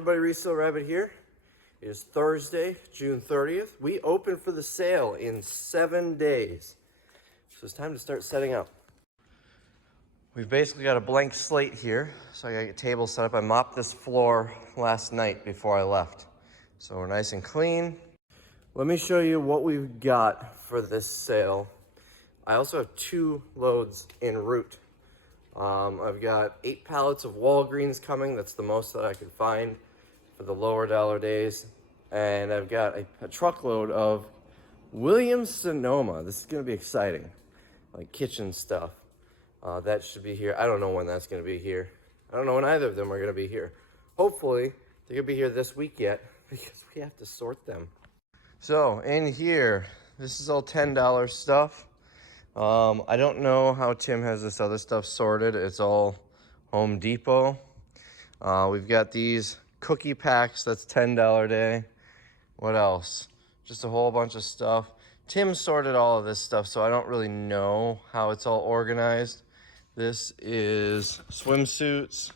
everybody, Resale Rabbit here. It is Thursday, June 30th. We open for the sale in 7 days. So it's time to start setting up. We've basically got a blank slate here. So I got a table set up. I mopped this floor last night before I left. So we're nice and clean. Let me show you what we've got for this sale. I also have 2 loads en route. I've got 8 pallets of Walgreens coming. That's the most that I could find for the lower dollar days. And I've got a truckload of Williams-Sonoma. This is going to be exciting. Like kitchen stuff. That should be here. I don't know when that's going to be here. I don't know when either of them are going to be here. Hopefully, they're going to be here this week yet because we have to sort them. So, in here, this is all $10 stuff. I don't know how Tim has this other stuff sorted. It's all Home Depot. We've got these cookie packs. That's $10 a day. What else? Just a whole bunch of stuff. Tim sorted all of this stuff, so I don't really know how it's all organized. This is swimsuits.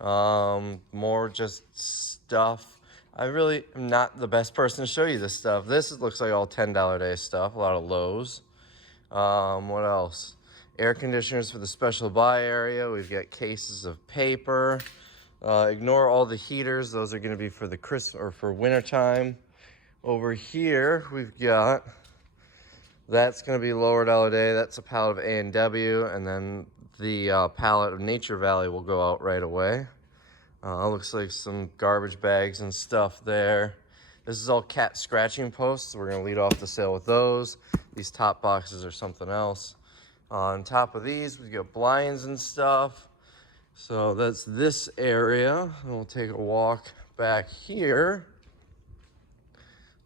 More just stuff. I really am not the best person to show you this stuff. This looks like all $10 a day stuff. A lot of Lowe's. What else? Air conditioners for the special buy area. We've got cases of paper. Ignore all the heaters. Those are going to be for the for winter time. Over here, we've got, that's going to be lower dollar day. That's a pallet of A&W, and then the pallet of Nature Valley will go out right away. Looks like some garbage bags and stuff there. This is all cat scratching posts. We're going to lead off the sale with those. These top boxes are something else. On top of these, we've got blinds and stuff. So that's this area. And we'll take a walk back here.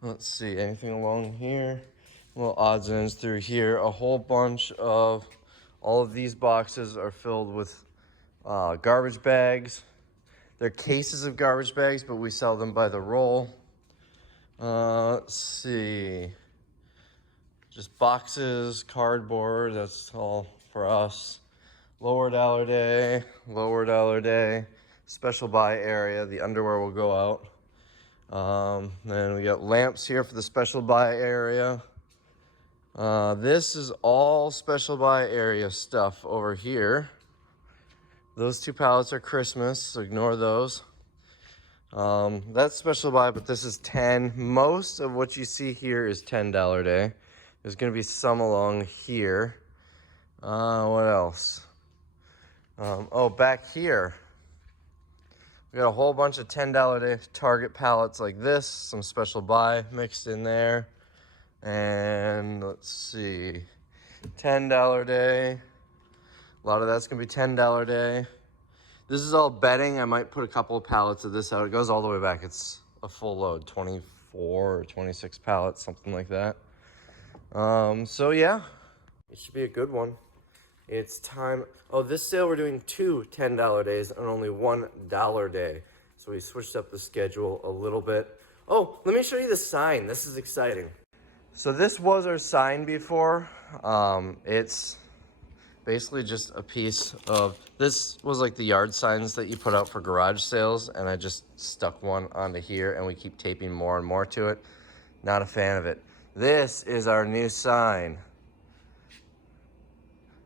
Let's see, anything along here? Little odds and ends through here. A whole bunch of, all of these boxes are filled with garbage bags. They're cases of garbage bags, but we sell them by the roll. Let's see. Just boxes, cardboard, that's all for us. Lower dollar day, lower dollar day. Special buy area, the underwear will go out. Then we got lamps here for the special buy area. This is all special buy area stuff over here. Those 2 pallets are Christmas, so ignore those. That's special buy, but this is 10. Most of what you see here is $10 a day. There's going to be some along here. What else? Oh, back here. We got a whole bunch of $10 a day Target pallets like this. Some special buy mixed in there. And let's see. $10 a day. A lot of that's going to be $10 a day. This is all bedding. I might put a couple of pallets of this out. It goes all the way back. It's a full load, 24 or 26 pallets, something like that. So yeah, it should be a good one. It's time. Oh, this sale we're doing 2 $10 days and only $1 day. So we switched up the schedule a little bit. Oh, let me show you the sign. This is exciting. So this was our sign before. It's basically just a piece of, this was like the yard signs that you put out for garage sales, and I just stuck one onto here, and we keep taping more and more to it. Not a fan of it. This is our new sign.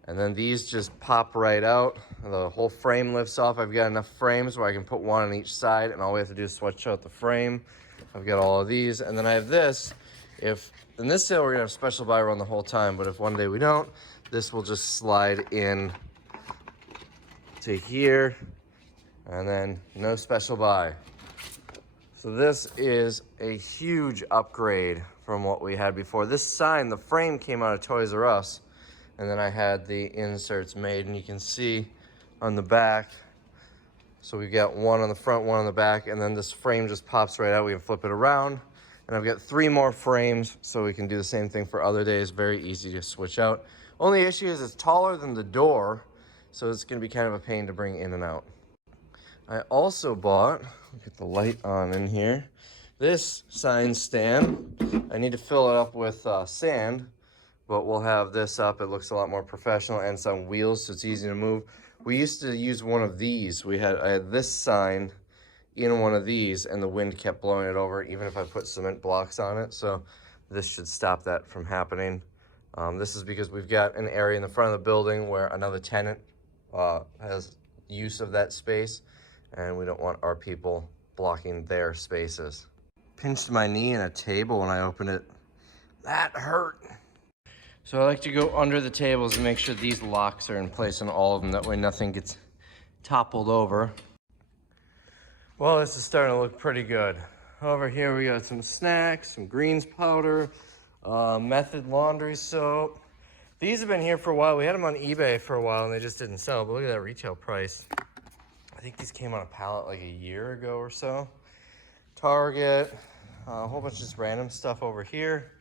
And then these just pop right out. The whole frame lifts off. I've got enough frames where I can put one on each side, and all we have to do is switch out the frame. I've got all of these, and then I have this. If in this sale we're gonna have special buy run the whole time, but if one day we don't, this will just slide in to here, and then no special buy. So this is a huge upgrade from what we had before. This sign, the frame came out of Toys R Us, and then I had the inserts made, and you can see on the back, so we've got one on the front, one on the back, and then this frame just pops right out. We can flip it around, and I've got 3 more frames, so we can do the same thing for other days. Very easy to switch out. Only issue is it's taller than the door, so it's gonna be kind of a pain to bring in and out. I also bought, get the light on in here, this sign stand. I need to fill it up with sand, but we'll have this up. It looks a lot more professional, and it's on wheels, so it's easy to move. We used to use one of these. I had this sign in one of these and the wind kept blowing it over, even if I put cement blocks on it. So this should stop that from happening. This is because we've got an area in the front of the building where another tenant has use of that space, and we don't want our people blocking their spaces. Pinched my knee in a table when I opened it. That hurt. So I like to go under the tables and make sure these locks are in place on all of them. That way nothing gets toppled over. Well, this is starting to look pretty good. Over here we got some snacks, some greens powder, Method laundry soap. These have been here for a while. We had them on eBay for a while and they just didn't sell, but look at that retail price. I think these came on a pallet like a year ago or so. Target, a whole bunch of just random stuff over here.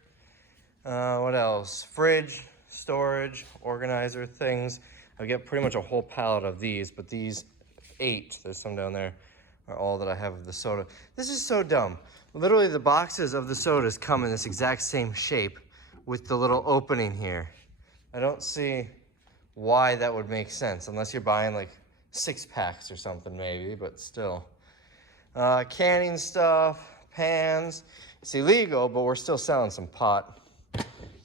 What else? Fridge, storage, organizer things. I get pretty much a whole pallet of these, but these 8, there's some down there, are all that I have of the soda. This is so dumb. Literally the boxes of the sodas come in this exact same shape with the little opening here. I don't see why that would make sense, unless you're buying like 6 packs or something maybe, but still. Canning stuff, pans. It's illegal, but we're still selling some pot.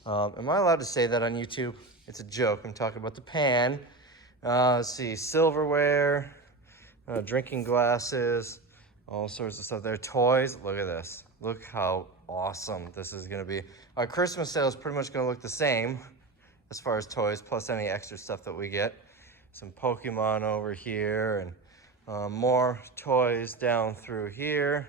Am I allowed to say that on YouTube? It's a joke. I'm talking about the pan. Let's see, silverware, drinking glasses, all sorts of stuff there. Toys, look at this. Look how awesome this is gonna be. Our Christmas sale is pretty much gonna look the same as far as toys, plus any extra stuff that we get. Some Pokemon over here, and more toys down through here.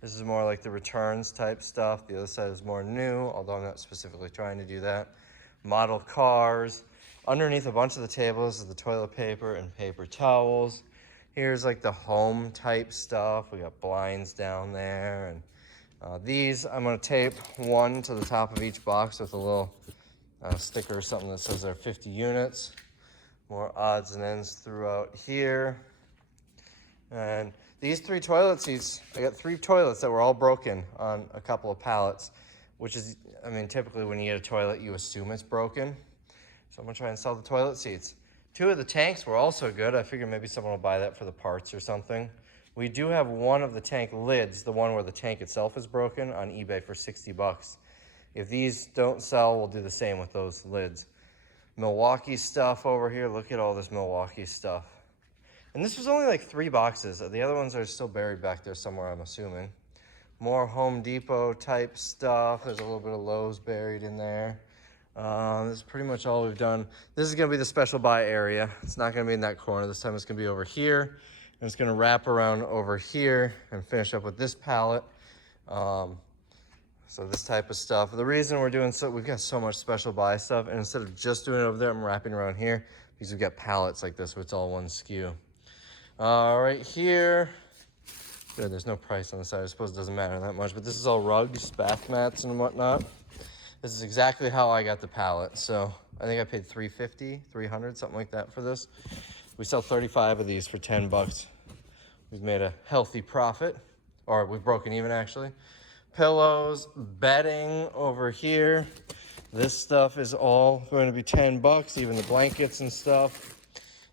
This is more like the returns type stuff. The other side is more new, although I'm not specifically trying to do that. Model cars. Underneath a bunch of the tables is the toilet paper and paper towels. Here's like the home type stuff. We got blinds down there. And these, I'm gonna tape one to the top of each box with a little sticker or something that says there are 50 units. More odds and ends throughout here. And these 3 toilet seats, I got 3 toilets that were all broken on a couple of pallets, which is, I mean, typically when you get a toilet, you assume it's broken. So I'm gonna try and sell the toilet seats. 2 of the tanks were also good. I figured maybe someone will buy that for the parts or something. We do have one of the tank lids, the one where the tank itself is broken, on eBay for 60 bucks. If these don't sell, we'll do the same with those lids. Milwaukee stuff over here. Look at all this Milwaukee stuff. And this was only like 3 boxes. The other ones are still buried back there somewhere, I'm assuming. More Home Depot type stuff. There's a little bit of Lowe's buried in there. This is pretty much all we've done. This is gonna be the special buy area. It's not gonna be in that corner. This time it's gonna be over here. And it's gonna wrap around over here and finish up with this pallet. So this type of stuff. The reason we're doing so, we've got so much special buy stuff, and instead of just doing it over there, I'm wrapping around here because we've got pallets like this where it's all one SKU. Right here, good, there's no price on the side. I suppose it doesn't matter that much, but this is all rugs, bath mats, and whatnot. This is exactly how I got the pallet. So I think I paid $350, $300, something like that for this. We sell 35 of these for 10 bucks. We've made a healthy profit, or we've broken even actually. Pillows, bedding over here. This stuff is all going to be 10 bucks, even the blankets and stuff.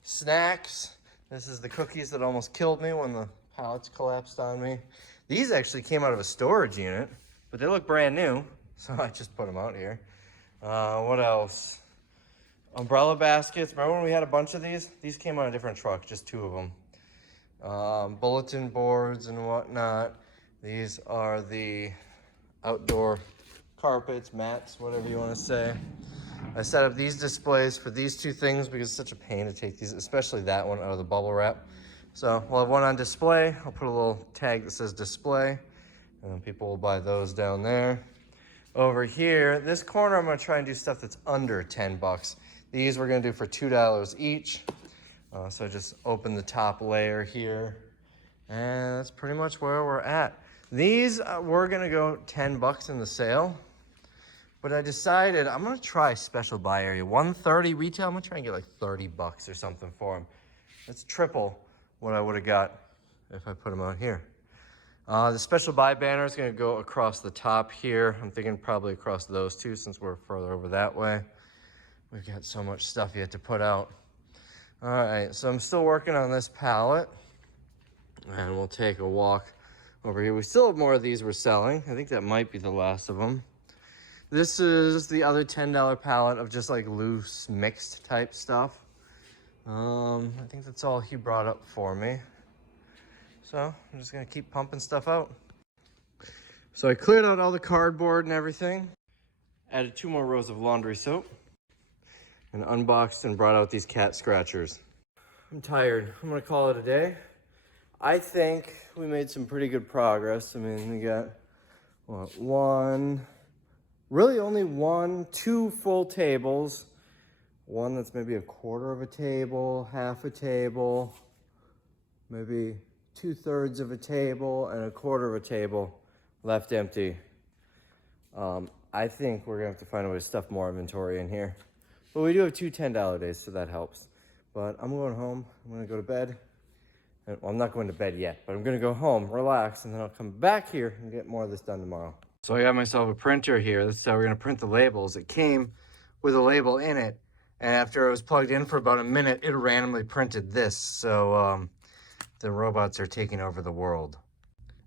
Snacks. This is the cookies that almost killed me when the pallets collapsed on me. These actually came out of a storage unit, but they look brand new, so I just put them out here. What else? Umbrella baskets. Remember when we had a bunch of these? These came on a different truck, just 2 of them. Bulletin boards and whatnot. These are the outdoor carpets, mats, whatever you want to say. I set up these displays for these 2 things because it's such a pain to take these, especially that one out of the bubble wrap. So we'll have one on display. I'll put a little tag that says display, and then people will buy those down there. Over here, this corner, I'm gonna try and do stuff that's under 10 bucks. These we're gonna do for $2 each. So just open the top layer here, and that's pretty much where we're at. These were gonna go 10 bucks in the sale, but I decided I'm gonna try special buy area. 130 retail, I'm gonna try and get like 30 bucks or something for them. That's triple what I would've got if I put them out here. The special buy banner is gonna go across the top here. I'm thinking probably across those 2 since we're further over that way. We've got so much stuff yet to put out. All right, so I'm still working on this pallet. And we'll take a walk over here. We still have more of these we're selling. I think that might be the last of them. This is the other $10 pallet of just like loose mixed type stuff. I think that's all he brought up for me. So I'm just gonna keep pumping stuff out. So I cleared out all the cardboard and everything. Added 2 more rows of laundry soap. And unboxed and brought out these cat scratchers. I'm tired. I'm gonna call it a day. I think we made some pretty good progress. I mean, we got, what, really only 2 full tables. One that's maybe a quarter of a table, half a table, maybe 2/3 of a table, and a quarter of a table left empty. I think we're gonna have to find a way to stuff more inventory in here. But we do have 2 $10 days, so that helps. But I'm going home. I'm gonna go to bed. Well, I'm not going to bed yet, but I'm gonna go home, relax, and then I'll come back here and get more of this done tomorrow. So I got myself a printer here. This is how we're gonna print the labels. It came with a label in it, and after it was plugged in for about a minute, it randomly printed this. So the robots are taking over the world.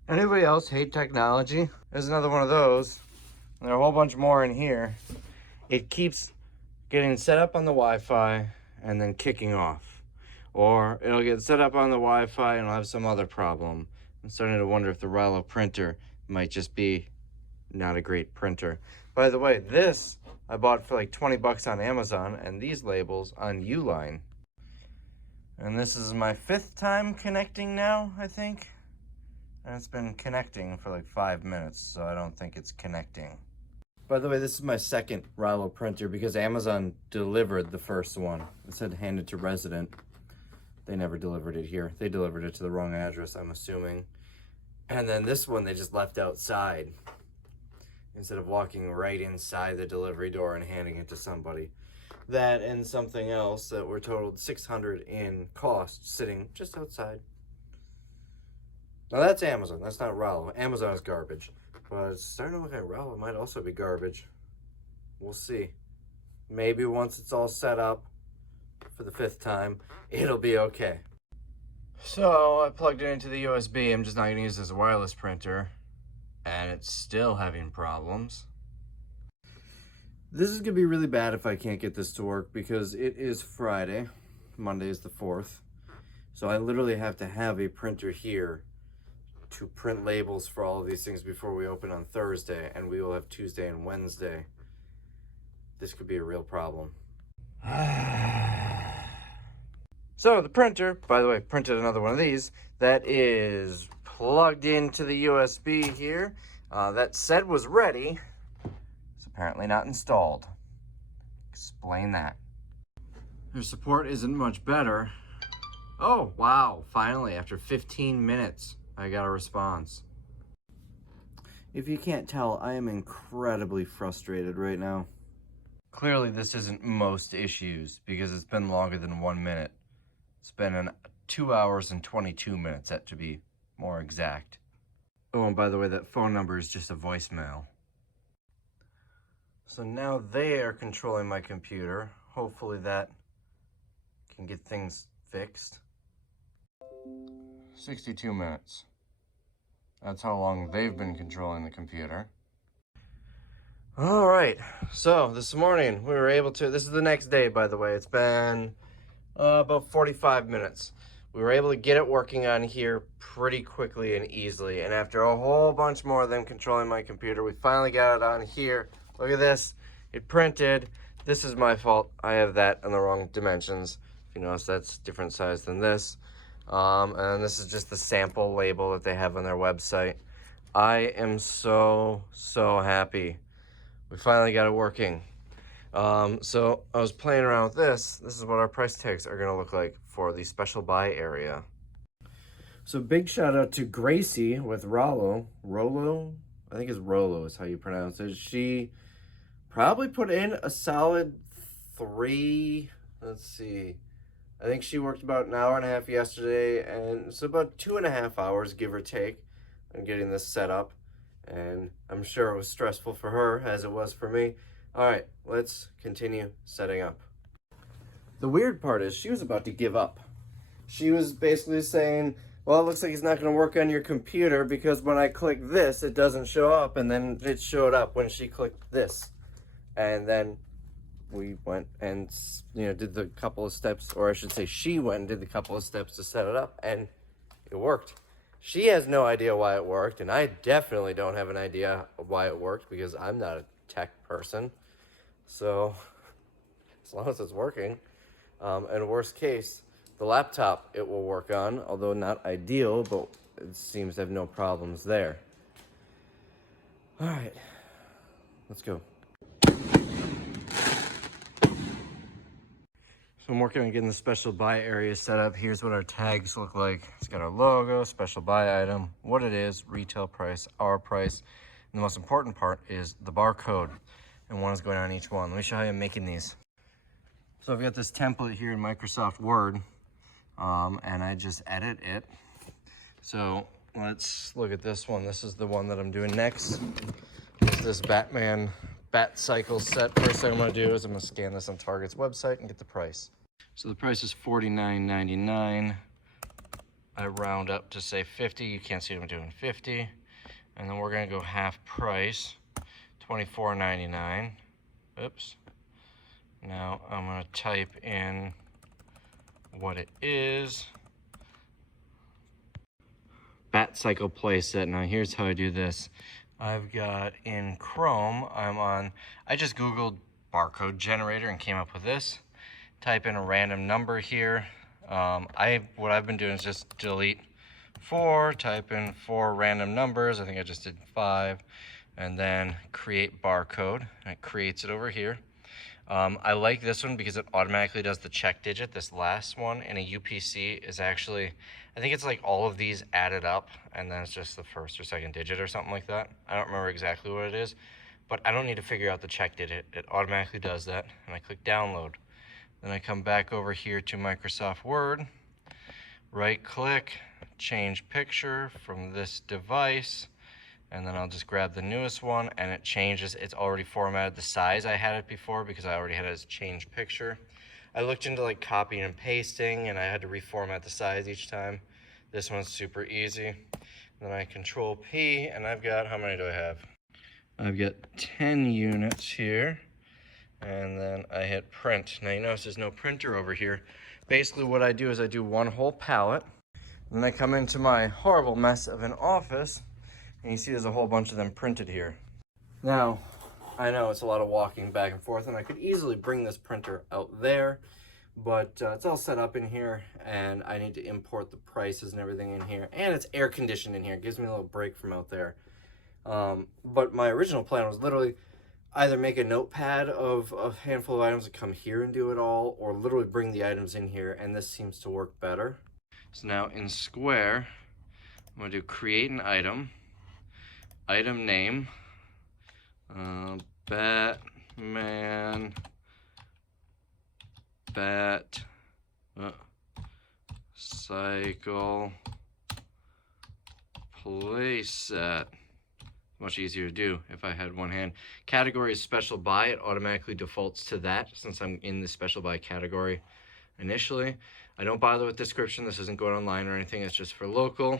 Anybody else hate technology? There's another one of those. And there are a whole bunch more in here. It keeps getting set up on the Wi-Fi and then kicking off. Or it'll get set up on the Wi-Fi and it'll have some other problem. I'm starting to wonder if the Rollo printer might just be not a great printer. By the way, this I bought for like 20 bucks on Amazon, and these labels on Uline. And this is my 5th time connecting now, I think. And it's been connecting for like 5 minutes, so I don't think it's connecting. By the way, this is my 2nd Rollo printer because Amazon delivered the first one. It said handed to resident. They never delivered it here. They delivered it to the wrong address, I'm assuming. And then this one they just left outside instead of walking right inside the delivery door and handing it to somebody. That and something else that were totaled $600 in cost sitting just outside. Now that's Amazon, that's not Rollo. Amazon is garbage. But it's starting to look like Rollo might also be garbage. We'll see. Maybe once it's all set up for the 5th time, it'll be okay. So I plugged it into the USB. I'm just not gonna use this wireless printer. And it's still having problems. This is gonna be really bad if I can't get this to work because it is Friday. Monday is the 4th. So I literally have to have a printer here to print labels for all of these things before we open on Thursday, and we will have Tuesday and Wednesday. This could be a real problem. So the printer, by the way, printed another one of these that is plugged into the USB here. That said was ready. It's apparently not installed. Explain that. Their support isn't much better. Oh, wow. Finally, after 15 minutes, I got a response. If you can't tell, I am incredibly frustrated right now. Clearly, this isn't most issues because it's been longer than 1 minute. It's been 2 hours and 22 minutes, that to be more exact. Oh, and by the way, that phone number is just a voicemail. So now they are controlling my computer. Hopefully that can get things fixed. 62 minutes. That's how long they've been controlling the computer. All right, so this morning we were able to, this is the next day, by the way. It's been about 45 minutes. We were able to get it working on here pretty quickly and easily. And after a whole bunch more of them controlling my computer, we finally got it on here. Look at this, it printed. This is my fault. I have that in the wrong dimensions. If you notice, that's different size than this. And this is just the sample label that they have on their website. I am so happy. We finally got it working. So I was playing around with this. This is what our price tags are gonna look like for the special buy area. So big shout out to Gracie with Rollo. I think it's Rollo is how you pronounce it. She probably put in a solid 3, let's see. I think she worked about an hour and a half yesterday, and so about 2.5 hours, give or take, on getting this set up. And I'm sure it was stressful for her, as it was for me. All right, let's continue setting up. The weird part is she was about to give up. She was basically saying, Well, it looks like it's not going to work on your computer because when I click this, it doesn't show up, and then it showed up when she clicked this. And then we went and, did the couple of steps, or I should say she went and did the couple of steps to set it up, and it worked. She has no idea why it worked, and I definitely don't have an idea why it worked because I'm not a tech person. So, as long as it's working, and worst case, the laptop it will work on, although not ideal, but it seems to have no problems there. All right, let's go. So I'm working on getting the special buy area set up. Here's what our tags look like. It's got our logo, special buy item, what it is, retail price, our price, and the most important part is the barcode, and one is going on each one. Let me show you how I'm making these. So I've got this template here in Microsoft Word, and I just edit it. So let's look at this one. This is the one that I'm doing next. It's this Batman Bat Cycle set. First thing I'm gonna do is I'm gonna scan this on Target's website and get the price. So the price is $49.99. I round up to say 50. You can't see what I'm doing, 50. And then we're gonna go half price, $24.99. Oops. Now I'm gonna type in what it is. Bat Cycle playset. Now here's how I do this. I've got in Chrome, I just Googled barcode generator and came up with this. Type in a random number here. What I've been doing is just delete 4, type in 4 random numbers. I think I just did 5, and then create barcode, and it creates it over here. I like this one because it automatically does the check digit. This last one in a UPC is actually, I think it's like all of these added up, and then it's just the first or second digit or something like that. I don't remember exactly what it is, but I don't need to figure out the check digit. It automatically does that, and I click download. Then I come back over here to Microsoft Word, right click, change picture from this device, and then I'll just grab the newest one, and it changes. It's already formatted the size I had it before because I already had it as change picture. I looked into like copying and pasting, and I had to reformat the size each time. This one's super easy. Then I control P, and I've got, how many do I have? I've got 10 units here, and then I hit print. Now you notice there's no printer over here. Basically what I do is I do one whole pallet, and then I come into my horrible mess of an office, and you see there's a whole bunch of them printed here. Now, I know it's a lot of walking back and forth, and I could easily bring this printer out there, but it's all set up in here, and I need to import the prices and everything in here, and it's air conditioned in here. It gives me a little break from out there. But my original plan was literally either make a notepad of a handful of items and come here and do it all, or literally bring the items in here, and this seems to work better. So now in Square, I'm going to do create an item. Item name, Batman, Bat Cycle playset. Much easier to do if I had one hand. Category is special buy. It automatically defaults to that since I'm in the special buy category initially. I don't bother with description. This isn't going online or anything. It's just for local.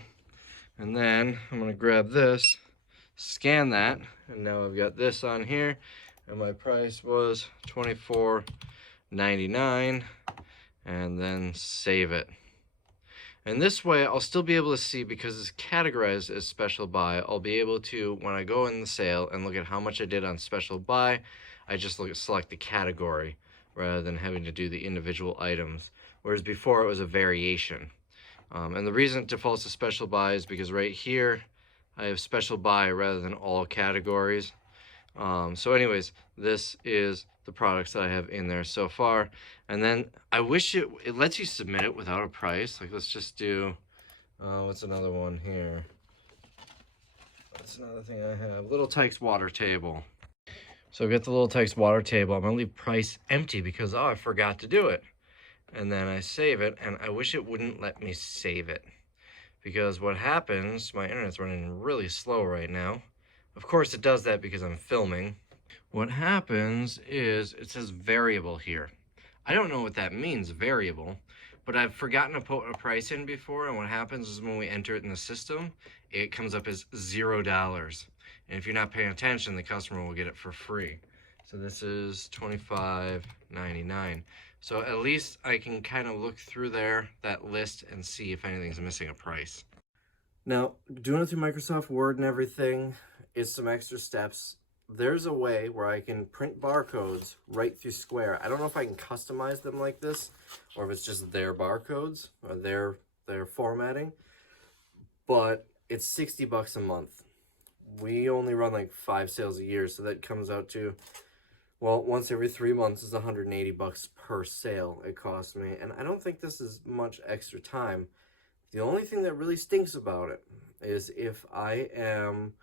And then I'm going to grab this, scan that, and now I've got this on here, and my price was $24.99, and then save it. And this way I'll still be able to see, because it's categorized as special buy, I'll be able to, when I go in the sale and look at how much I did on special buy, I just select the category rather than having to do the individual items, whereas before it was a variation. And the reason it defaults to special buy is because right here I have special buy rather than all categories. So anyways, this is the products that I have in there so far. And then I wish it lets you submit it without a price. Like, let's just do, what's another one here? That's another thing I have. Little Tykes water table. So I've got the Little Tykes water table. I'm gonna leave price empty because, I forgot to do it. And then I save it, and I wish it wouldn't let me save it. Because what happens, my internet's running really slow right now. Of course it does that because I'm filming. What happens is it says variable here. I don't know what that means, variable, but I've forgotten to put a price in before, and what happens is when we enter it in the system, it comes up as $0. And if you're not paying attention, the customer will get it for free. So this is $25.99. So at least I can kind of look through there, that list, and see if anything's missing a price. Now, doing it through Microsoft Word and everything is some extra steps. There's a way where I can print barcodes right through Square. I don't know if I can customize them like this, or if it's just their barcodes or their formatting, but it's 60 bucks a month. We only run like 5 sales a year, so that comes out to, well, once every 3 months is 180 bucks per sale it costs me, and I don't think this is much extra time. The only thing that really stinks about it is if I'm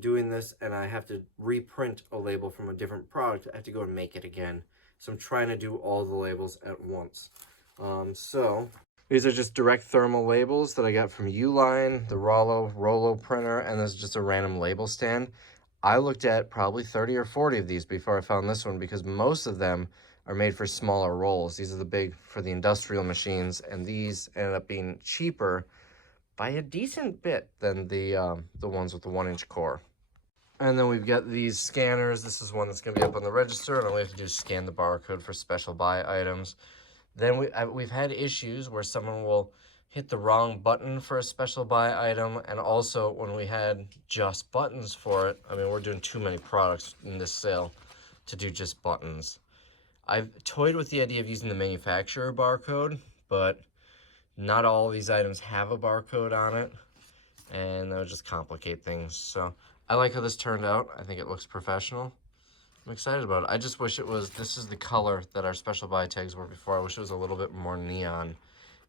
doing this and I have to reprint a label from a different product, I have to go and make it again. So I'm trying to do all the labels at once. So these are just direct thermal labels that I got from Uline, the Rollo printer, and this is just a random label stand. I looked at probably 30 or 40 of these before I found this one, because most of them are made for smaller rolls. These are the big for the industrial machines, and these ended up being cheaper by a decent bit than the ones with the 1-inch core. And then we've got these scanners. This is one that's going to be up on the register, and all we have to do is scan the barcode for special buy items. Then we've had issues where someone will hit the wrong button for a special buy item, and also when we had just buttons for it, I mean, we're doing too many products in this sale to do just buttons. I've toyed with the idea of using the manufacturer barcode, but not all of these items have a barcode on it, and that would just complicate things. So I like how this turned out. I think it looks professional. I'm excited about it. I just wish it was, this is the color that our special buy tags were before. I wish it was a little bit more neon.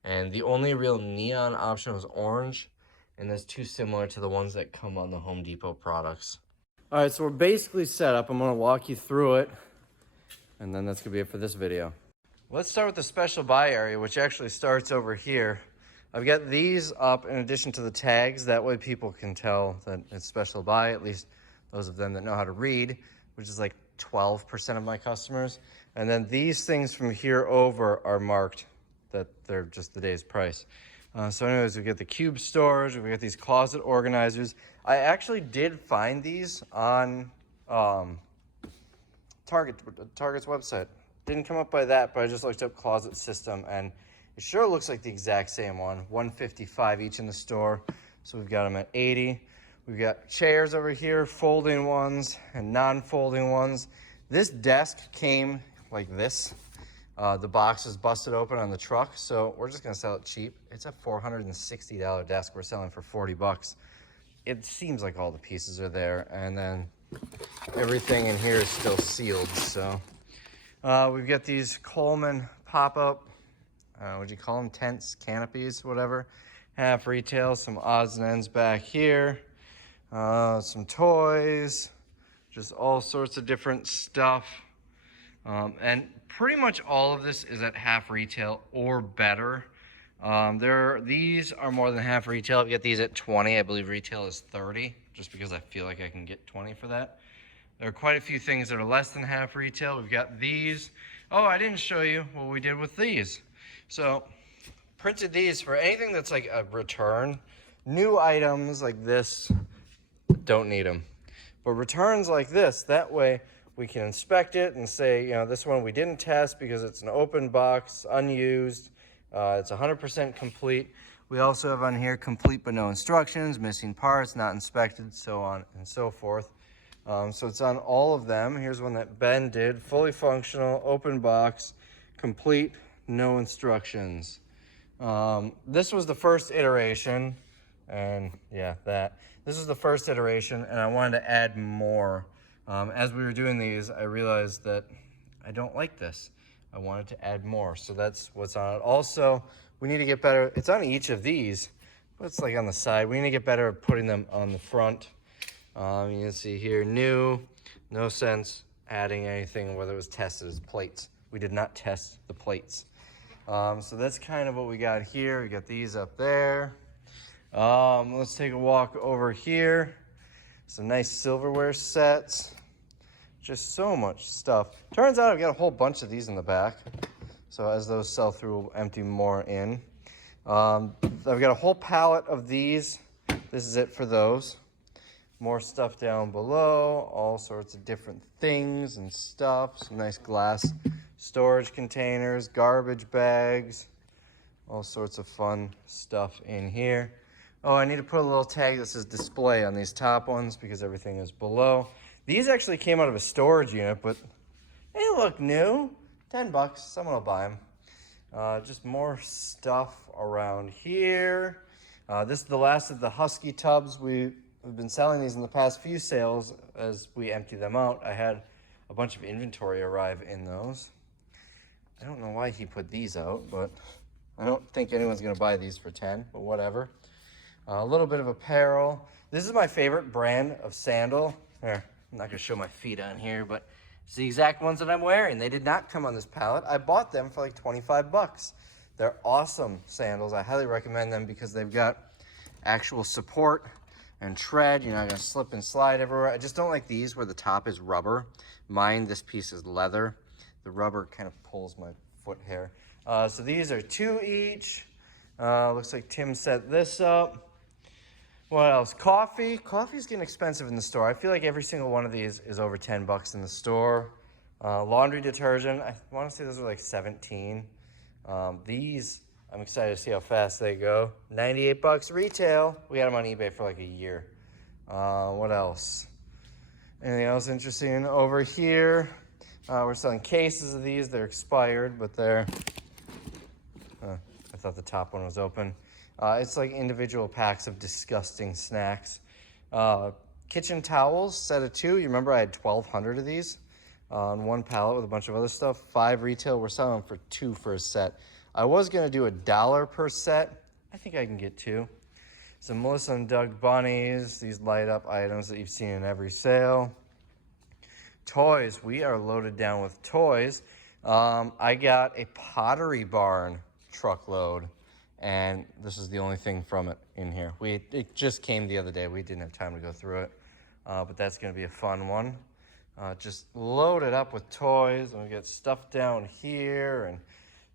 And the only real neon option was orange, and that's too similar to the ones that come on the Home Depot products. All right, so we're basically set up. I'm gonna walk you through it, and then that's gonna be it for this video. Let's start with the special buy area, which actually starts over here. I've got these up in addition to the tags. That way people can tell that it's special buy, at least those of them that know how to read, which is like 12% of my customers. And then these things from here over are marked that they're just the day's price. So anyways, we get the cube storage, we get these closet organizers. I actually did find these on Target's website. Didn't come up by that, but I just looked up closet system, and it sure looks like the exact same one. $155 each in the store, so we've got them at 80. We've got chairs over here, folding ones and non-folding ones. This desk came like this. The box is busted open on the truck, so we're just gonna sell it cheap. It's a $460 desk we're selling for 40 bucks. It seems like all the pieces are there, and then everything in here is still sealed, so. We've got these Coleman pop-up, what'd you call them, tents, canopies, whatever. Half retail, some odds and ends back here. Some toys, just all sorts of different stuff. And pretty much all of this is at half retail or better. These are more than half retail. We get these at 20. I believe retail is 30, just because I feel like I can get 20 for that. There are quite a few things that are less than half retail. We've got these. Oh, I didn't show you what we did with these. So, printed these for anything that's like a return. New items like this, don't need them. But returns like this, that way we can inspect it and say, you know, this one we didn't test because it's an open box, unused. It's 100% complete. We also have on here complete but no instructions, missing parts, not inspected, so on and so forth. So it's on all of them. Here's one that Ben did, fully functional, open box, complete, no instructions. This was the first iteration, and yeah, this was the first iteration, and I wanted to add more. As we were doing these, I realized that I don't like this. I wanted to add more, so that's what's on it. Also, we need to get better. It's on each of these, but it's like on the side. We need to get better at putting them on the front. You can see here, new, no sense adding anything, whether it was tested as plates. We did not test the plates. So that's kind of what we got here. We got these up there. Let's take a walk over here. Some nice silverware sets. Just so much stuff. Turns out I've got a whole bunch of these in the back. So as those sell through, we'll empty more in. I've got a whole pallet of these. This is it for those. More stuff down below, all sorts of different things and stuff. Some nice glass storage containers, garbage bags, all sorts of fun stuff in here. Oh, I need to put a little tag that says display on these top ones because everything is below. These actually came out of a storage unit, but they look new. 10 bucks, someone will buy them. Just more stuff around here. This is the last of the Husky tubs. We've been selling these in the past few sales. As we empty them out, I had a bunch of inventory arrive in those. I don't know why he put these out, but I don't think anyone's gonna buy these for 10, but whatever. A little bit of apparel. This is my favorite brand of sandal. Here, I'm not gonna show my feet on here, but it's the exact ones that I'm wearing. They did not come on this pallet. I bought them for like 25 bucks. They're awesome sandals. I highly recommend them because they've got actual support and tread. You're not gonna slip and slide everywhere. I just don't like these where the top is rubber. Mine, this piece is leather. The rubber kind of pulls my foot hair. So these are 2 each. Looks like Tim set this up. What else? Coffee. Coffee's getting expensive in the store. I feel like every single one of these is over 10 bucks in the store. Laundry detergent. I want to say those are like 17. These, I'm excited to see how fast they go. 98 bucks retail. We got them on eBay for like a year. What else? Anything else interesting over here? We're selling cases of these. They're expired, but they're... I thought the top one was open. It's like individual packs of disgusting snacks. Kitchen towels, set of 2. You remember I had 1,200 of these on one pallet with a bunch of other stuff. 5 retail. We're selling them for 2 for a set. I was going to do $1 per set. I think I can get 2. Some Melissa and Doug bunnies. These light up items that you've seen in every sale. Toys. We are loaded down with toys. I got a Pottery Barn truckload. And this is the only thing from it in here. It just came the other day. We didn't have time to go through it. But that's going to be a fun one. Just loaded up with toys. And we got stuff down here and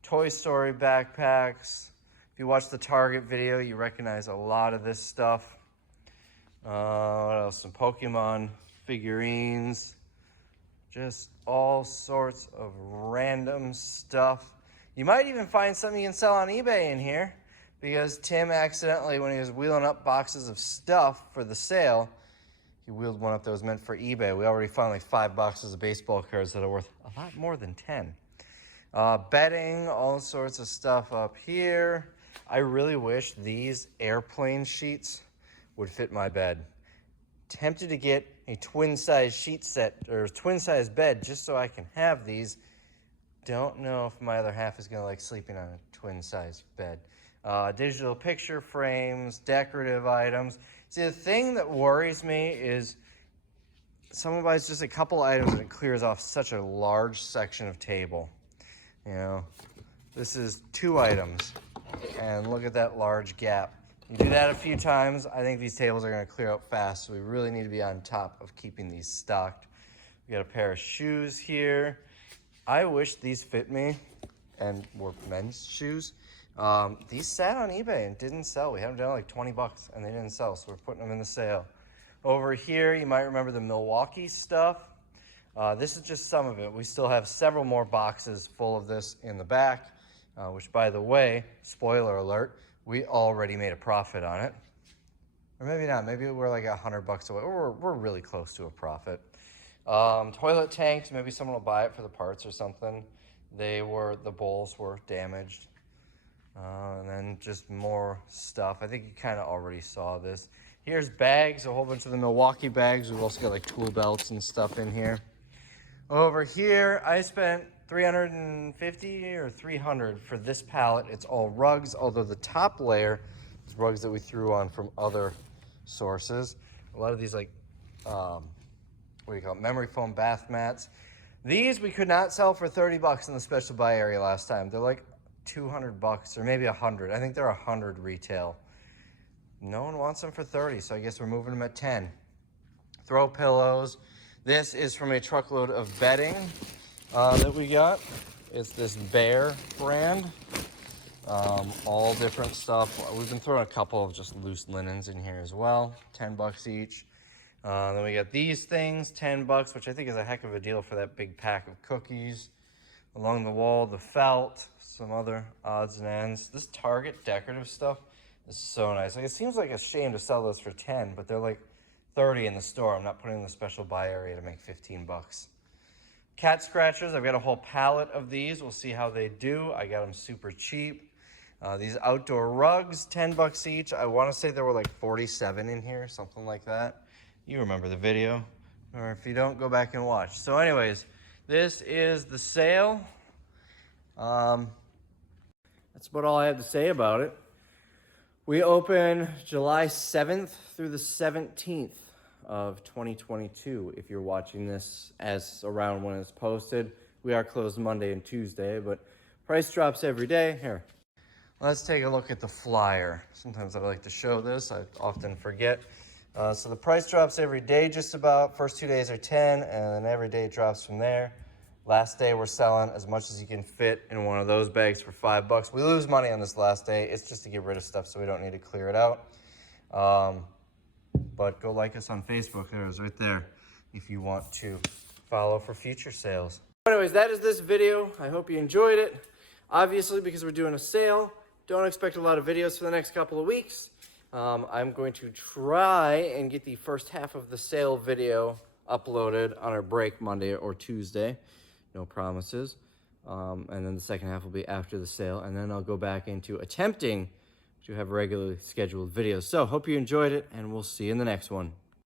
Toy Story backpacks. If you watch the Target video, you recognize a lot of this stuff. What else? Some Pokemon figurines. Just all sorts of random stuff. You might even find something you can sell on eBay in here because Tim accidentally, when he was wheeling up boxes of stuff for the sale, he wheeled one up that was meant for eBay. We already found like 5 boxes of baseball cards that are worth a lot more than 10. Bedding, all sorts of stuff up here. I really wish these airplane sheets would fit my bed. Tempted to get a twin-size sheet set or twin-size bed just so I can have these. Don't know if my other half is gonna like sleeping on a twin-size bed. Digital picture frames, decorative items. See, the thing that worries me is someone buys just a couple items and it clears off such a large section of table. You know, this is 2 items, and look at that large gap. You do that a few times, I think these tables are gonna clear out fast, so we really need to be on top of keeping these stocked. We got a pair of shoes here. I wish these fit me and were men's shoes. These sat on eBay and didn't sell. We had them down like 20 bucks and they didn't sell, so we're putting them in the sale. Over here, you might remember the Milwaukee stuff. This is just some of it. We still have several more boxes full of this in the back, which, by the way, spoiler alert, we already made a profit on it. Or maybe not. Maybe we're like 100 bucks away. We're really close to a profit. Toilet tanks, maybe someone will buy it for the parts or something. The bowls were damaged. And then just more stuff. I think you kind of already saw this. Here's bags, a whole bunch of the Milwaukee bags. We've also got like tool belts and stuff in here. Over here, I spent $350 or $300 for this pallet. It's all rugs, although the top layer is rugs that we threw on from other sources. A lot of these like, what do you call it, memory foam bath mats. These we could not sell for 30 bucks in the special buy area last time. They're like 200 bucks or maybe 100. I think they're 100 retail. No one wants them for 30, so I guess we're moving them at 10. Throw pillows. This is from a truckload of bedding that we got. It's this Bear brand. All different stuff. We've been throwing a couple of just loose linens in here as well. 10 bucks each. Then we got these things, 10 bucks, which I think is a heck of a deal for that big pack of cookies. Along the wall, the felt, some other odds and ends. This Target decorative stuff is so nice. Like, it seems like a shame to sell those for 10, but they're like 30 in the store. I'm not putting in the special buy area to make 15 bucks. Cat scratchers, I've got a whole pallet of these. We'll see how they do. I got them super cheap. These outdoor rugs, 10 bucks each. I want to say there were like 47 in here, something like that. You remember the video, or if you don't, go back and watch. So anyways, this is the sale. That's about all I have to say about it. We open July 7th through the 17th of 2022. If you're watching this as around when it's posted, we are closed Monday and Tuesday, but price drops every day. Here, let's take a look at the flyer. Sometimes I like to show this. I often forget. So the price drops every day just about. First 2 days are 10, and then every day it drops from there. Last day we're selling as much as you can fit in one of those bags for 5 bucks. We lose money on this last day. It's just to get rid of stuff so we don't need to clear it out. But go like us on Facebook. There it is right there if you want to follow for future sales. Anyways, that is this video. I hope you enjoyed it. Obviously, because we're doing a sale, don't expect a lot of videos for the next couple of weeks. I'm going to try and get the first half of the sale video uploaded on our break Monday or Tuesday. No promises. And then the second half will be after the sale. And then I'll go back into attempting to have regularly scheduled videos. So hope you enjoyed it, and we'll see you in the next one.